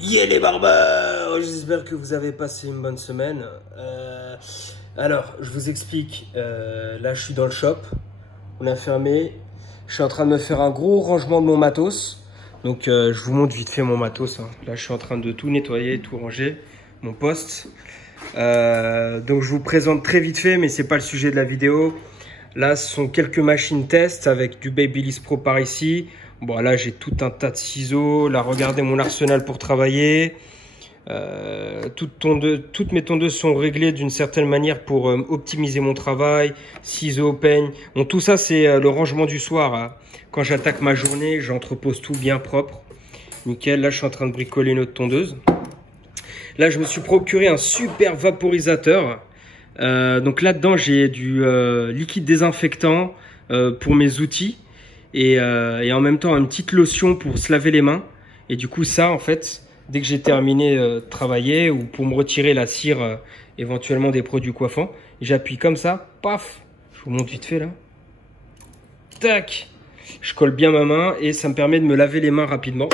Yeah les barbares, j'espère que vous avez passé une bonne semaine. Alors, je vous explique, là je suis dans le shop, on a fermé, je suis en train de me faire un gros rangement de mon matos. Donc je vous montre vite fait mon matos, hein. Là je suis en train de tout nettoyer, tout ranger, mon poste. Donc je vous présente très vite fait, mais c'est pas le sujet de la vidéo. Là ce sont quelques machines test avec du Babyliss Pro par ici. Bon là j'ai tout un tas de ciseaux, là regardez mon arsenal pour travailler. Toutes mes tondeuses sont réglées d'une certaine manière pour optimiser mon travail. Ciseaux, peigne, bon tout ça c'est le rangement du soir, hein. Quand j'attaque ma journée, j'entrepose tout bien propre. Nickel, là je suis en train de bricoler une autre tondeuse. Là je me suis procuré un super vaporisateur. Donc là-dedans j'ai du liquide désinfectant pour mes outils. Et en même temps une petite lotion pour se laver les mains. Et du coup ça en fait, dès que j'ai terminé de travailler ou pour me retirer la cire éventuellement des produits coiffants, j'appuie comme ça, paf, je vous montre vite fait là, tac, je colle bien ma main et ça me permet de me laver les mains rapidement.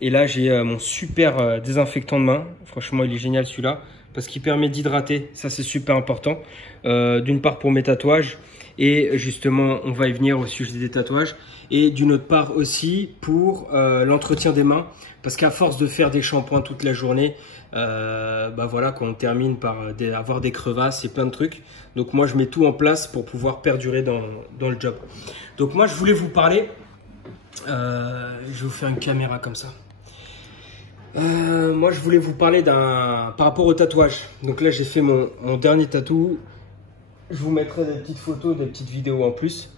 Et là j'ai mon super désinfectant de main, franchement il est génial celui-là parce qu'il permet d'hydrater, ça c'est super important, d'une part pour mes tatouages. Et justement, on va y venir au sujet des tatouages. Et d'une autre part aussi pour l'entretien des mains. Parce qu'à force de faire des shampoings toute la journée, bah voilà, quand on termine par avoir des crevasses et plein de trucs. Donc moi, je mets tout en place pour pouvoir perdurer dans le job. Donc moi, je voulais vous parler. Je vais vous faire une caméra comme ça. Moi, je voulais vous parler par rapport au tatouage. Donc là, j'ai fait mon dernier tatou. Je vous mettrai des petites photos, des petites vidéos en plus.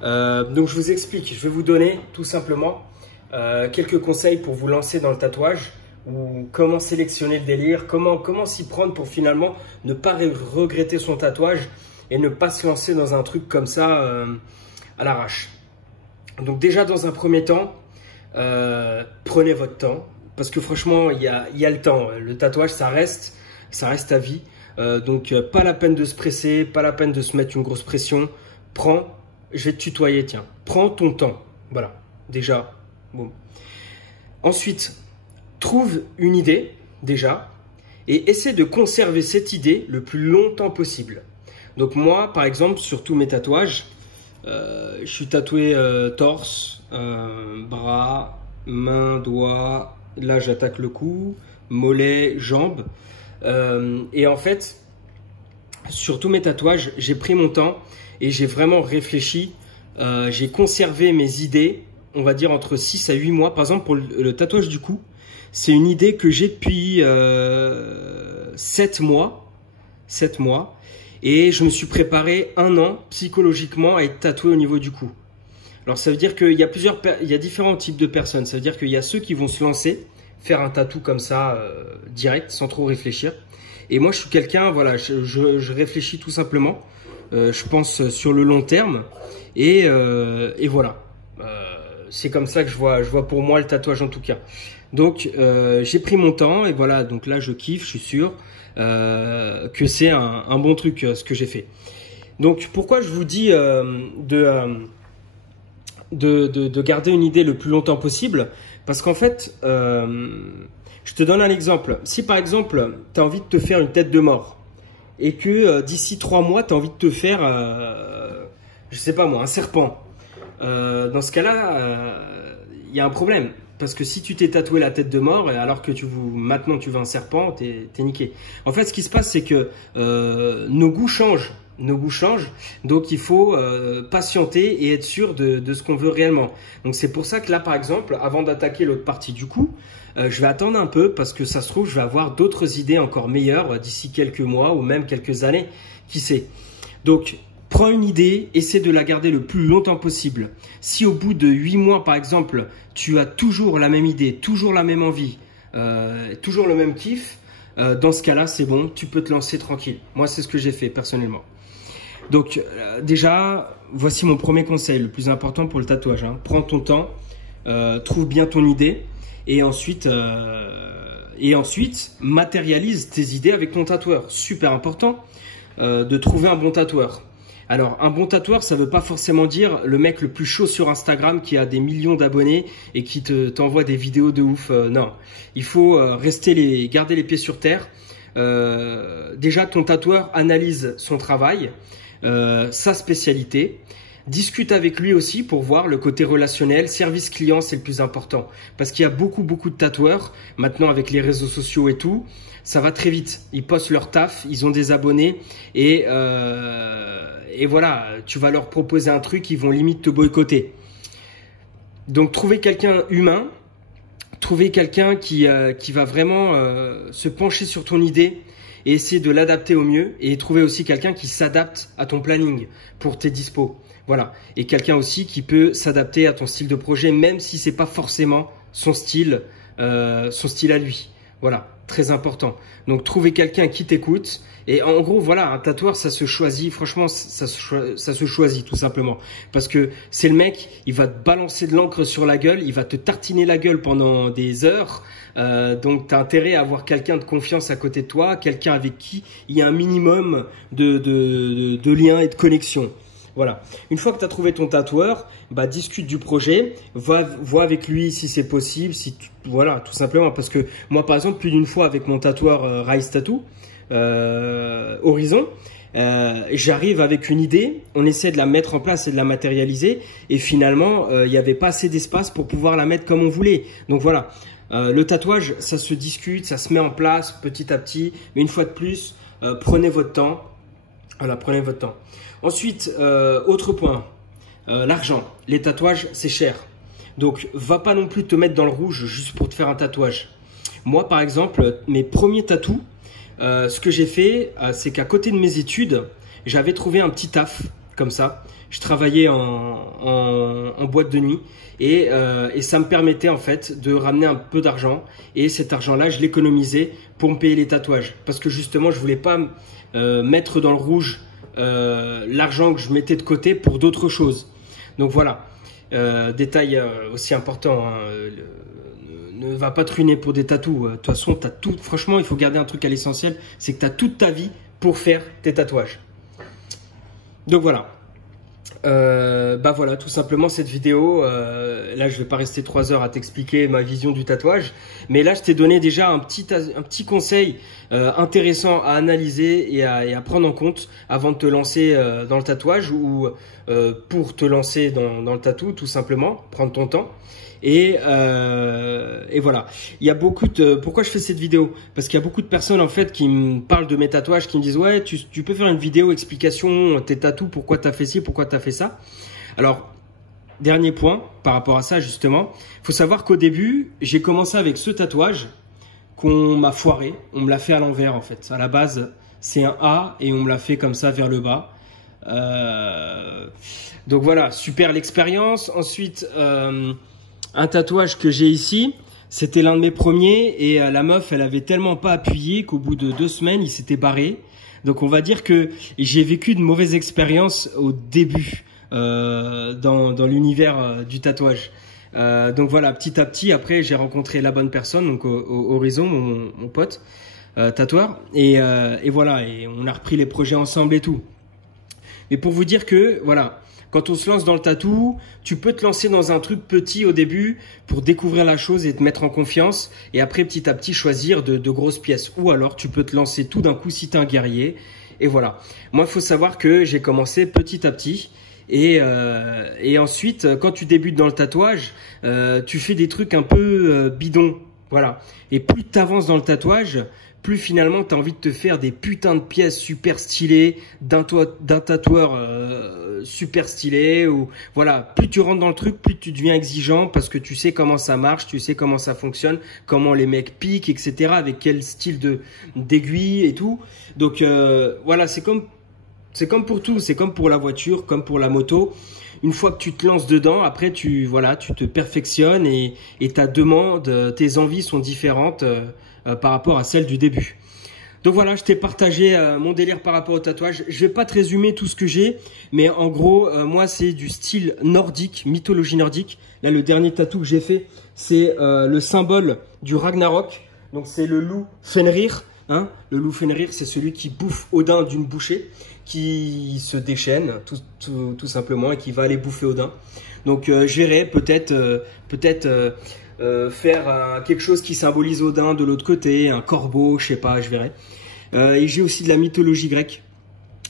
Donc je vous explique, je vais vous donner tout simplement quelques conseils pour vous lancer dans le tatouage ou comment sélectionner le délire, comment s'y prendre pour finalement ne pas regretter son tatouage et ne pas se lancer dans un truc comme ça à l'arrache. Donc déjà dans un premier temps, prenez votre temps parce que franchement il y a le temps. Le tatouage ça reste à vie. Donc pas la peine de se presser, pas la peine de se mettre une grosse pression. Je vais te tutoyer, tiens. Prends ton temps. Voilà, déjà. Bon. Ensuite, trouve une idée, déjà, et essaie de conserver cette idée le plus longtemps possible. Donc moi, par exemple, sur tous mes tatouages, je suis tatoué torse, bras, mains, doigts. Là, j'attaque le cou, mollet, jambes. Et en fait, sur tous mes tatouages, j'ai pris mon temps et j'ai vraiment réfléchi. J'ai conservé mes idées, on va dire entre 6 à 8 mois. Par exemple, pour le tatouage du cou, c'est une idée que j'ai depuis 7 mois. 7 mois. Et je me suis préparé 1 an psychologiquement à être tatoué au niveau du cou. Alors ça veut dire qu'il y a différents types de personnes. Ça veut dire qu'il y a ceux qui vont se lancer, faire un tatou comme ça direct sans trop réfléchir. Et moi je suis quelqu'un, voilà, je réfléchis tout simplement, je pense sur le long terme et voilà, c'est comme ça que je vois pour moi le tatouage en tout cas. Donc j'ai pris mon temps et voilà, donc là je kiffe, je suis sûr que c'est un bon truc ce que j'ai fait. Donc pourquoi je vous dis de garder une idée le plus longtemps possible? Parce qu'en fait, je te donne un exemple. Si par exemple, tu as envie de te faire une tête de mort et que d'ici 3 mois, tu as envie de te faire, je sais pas moi, un serpent. Dans ce cas-là, il y a un problème. Parce que si tu t'es tatoué la tête de mort alors que maintenant tu veux un serpent, t'es niqué. En fait, ce qui se passe, c'est que nos goûts changent. Donc il faut patienter et être sûr de ce qu'on veut réellement. Donc c'est pour ça que là par exemple, avant d'attaquer l'autre partie du cou, je vais attendre un peu parce que ça se trouve je vais avoir d'autres idées encore meilleures d'ici quelques mois ou même quelques années, qui sait. Donc prends une idée, essaie de la garder le plus longtemps possible. Si au bout de 8 mois par exemple, tu as toujours la même idée, toujours la même envie, toujours le même kiff, dans ce cas-là c'est bon, tu peux te lancer tranquille. Moi c'est ce que j'ai fait personnellement. Donc déjà, voici mon premier conseil, le plus important pour le tatouage, hein. Prends ton temps, trouve bien ton idée et ensuite matérialise tes idées avec ton tatoueur. Super important de trouver un bon tatoueur. Alors, un bon tatoueur, ça veut pas forcément dire le mec le plus chaud sur Instagram qui a des millions d'abonnés et qui t'envoie des vidéos de ouf. Non, il faut garder les pieds sur terre. Déjà, ton tatoueur analyse son travail, sa spécialité. Discute avec lui aussi pour voir le côté relationnel. Service client, c'est le plus important. Parce qu'il y a beaucoup de tatoueurs, maintenant avec les réseaux sociaux et tout, ça va très vite. Ils postent leur taf, ils ont des abonnés et voilà, tu vas leur proposer un truc, ils vont limite te boycotter. Donc, trouver quelqu'un humain, trouver quelqu'un qui va vraiment se pencher sur ton idée et essayer de l'adapter au mieux, et trouver aussi quelqu'un qui s'adapte à ton planning pour tes dispos. Voilà. Et quelqu'un aussi qui peut s'adapter à ton style de projet, même si c'est pas forcément son style à lui. Voilà. Très important. Donc, trouver quelqu'un qui t'écoute. Et en gros, voilà, un tatoueur, ça se choisit. Franchement, ça se choisit tout simplement. Parce que c'est le mec, il va te balancer de l'encre sur la gueule, il va te tartiner la gueule pendant des heures. Donc, tu as intérêt à avoir quelqu'un de confiance à côté de toi, quelqu'un avec qui il y a un minimum de liens et de connexion. Voilà. Une fois que tu as trouvé ton tatoueur, bah, discute du projet, vois avec lui si c'est possible, voilà, tout simplement. Parce que moi, par exemple, plus d'une fois avec mon tatoueur Rise Tattoo, Horizon, j'arrive avec une idée, on essaie de la mettre en place et de la matérialiser, et finalement, il n'y avait pas assez d'espace pour pouvoir la mettre comme on voulait. Donc voilà, le tatouage, ça se discute, ça se met en place petit à petit, mais une fois de plus, prenez votre temps. Voilà, prenez votre temps. Ensuite, autre point, l'argent. Les tatouages, c'est cher. Donc, va pas non plus te mettre dans le rouge juste pour te faire un tatouage. Moi, par exemple, mes premiers tatous, ce que j'ai fait, c'est qu'à côté de mes études, j'avais trouvé un petit taf comme ça. Je travaillais en boîte de nuit et ça me permettait en fait de ramener un peu d'argent. Et cet argent-là, je l'économisais pour me payer les tatouages. Parce que justement, je voulais pas mettre dans le rouge l'argent que je mettais de côté pour d'autres choses. Donc voilà, détail aussi important, hein, ne va pas te ruiner pour des tatous. De toute façon, t'as tout. Franchement, il faut garder un truc à l'essentiel, c'est que tu as toute ta vie pour faire tes tatouages. Donc voilà. Bah voilà, tout simplement cette vidéo. Là, je vais pas rester 3 heures à t'expliquer ma vision du tatouage, mais là, je t'ai donné déjà un petit conseil intéressant à analyser et à prendre en compte avant de te lancer dans le tatouage ou pour te lancer dans le tatou, tout simplement, prendre ton temps. Et voilà. Il y a beaucoup de. Pourquoi je fais cette vidéo? Parce qu'il y a beaucoup de personnes en fait qui me parlent de mes tatouages, qui me disent ouais, tu peux faire une vidéo explication tes tatous, pourquoi tu as fait ci, pourquoi tu as fait ça. Alors, dernier point par rapport à ça justement, faut savoir qu'au début, j'ai commencé avec ce tatouage qu'on m'a foiré. On me l'a fait à l'envers en fait. À la base, c'est un A et on me l'a fait comme ça vers le bas. Donc voilà, super l'expérience. Ensuite. Un tatouage que j'ai ici, c'était l'un de mes premiers et la meuf, elle avait tellement pas appuyé qu'au bout de 2 semaines, il s'était barré. Donc on va dire que j'ai vécu de mauvaises expériences au début dans l'univers du tatouage. Donc voilà, petit à petit, après j'ai rencontré la bonne personne, donc Horizon, mon pote tatoueur, et voilà, et on a repris les projets ensemble et tout. Mais pour vous dire que voilà. Quand on se lance dans le tatou, tu peux te lancer dans un truc petit au début pour découvrir la chose et te mettre en confiance. Et après, petit à petit, choisir de grosses pièces. Ou alors, tu peux te lancer tout d'un coup si tu es un guerrier. Et voilà. Moi, il faut savoir que j'ai commencé petit à petit. Et ensuite, quand tu débutes dans le tatouage, tu fais des trucs un peu bidons. Voilà. Et plus tu avances dans le tatouage, plus finalement tu as envie de te faire des putains de pièces super stylées, d'un tatoueur super stylé. Ou voilà, plus tu rentres dans le truc, plus tu deviens exigeant parce que tu sais comment ça marche, tu sais comment ça fonctionne, comment les mecs piquent, etc. Avec quel style d'aiguille et tout. Donc voilà, c'est comme pour tout, c'est comme pour la voiture, comme pour la moto. Une fois que tu te lances dedans, après tu te perfectionnes et ta demande, tes envies sont différentes par rapport à celles du début. Donc voilà, je t'ai partagé mon délire par rapport au tatouage. Je vais pas te résumer tout ce que j'ai, mais en gros, moi c'est du style nordique, mythologie nordique. Là, le dernier tatou que j'ai fait, c'est le symbole du Ragnarok. Donc c'est le loup Fenrir. Hein, le loup Fenrir, c'est celui qui bouffe Odin d'une bouchée, qui se déchaîne tout simplement et qui va aller bouffer Odin. Donc je verrai peut-être faire quelque chose qui symbolise Odin de l'autre côté, un corbeau, je sais pas, je verrai. Et j'ai aussi de la mythologie grecque.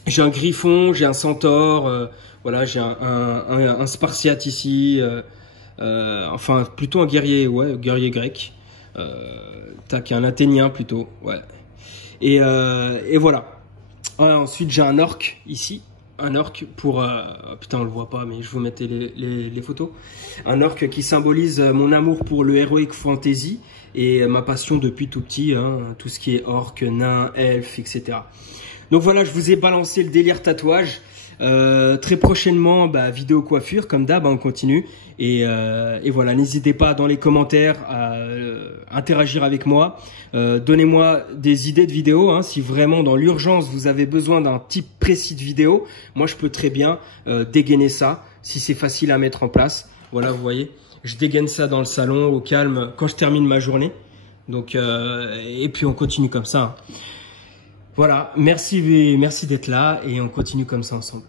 J'ai un griffon, j'ai un centaure, voilà, j'ai un spartiate ici, enfin plutôt un guerrier, ouais, guerrier grec. Tac, un athénien plutôt, ouais. Et voilà. Ensuite j'ai un orc ici, un orc pour, putain on le voit pas mais je vous mettais les photos. Un orc qui symbolise mon amour pour le heroic fantasy et ma passion depuis tout petit, hein, tout ce qui est orc, nain, elfe, etc. Donc voilà, je vous ai balancé le délire tatouage. Très prochainement, vidéo coiffure, comme d'hab, on continue. Et voilà, n'hésitez pas dans les commentaires à interagir avec moi. Donnez-moi des idées de vidéos. Hein, si vraiment dans l'urgence, vous avez besoin d'un type précis de vidéo, moi je peux très bien dégainer ça, si c'est facile à mettre en place. Voilà, vous voyez, je dégaine ça dans le salon, au calme, quand je termine ma journée. Donc, et puis on continue comme ça. Voilà, merci d'être là et on continue comme ça ensemble.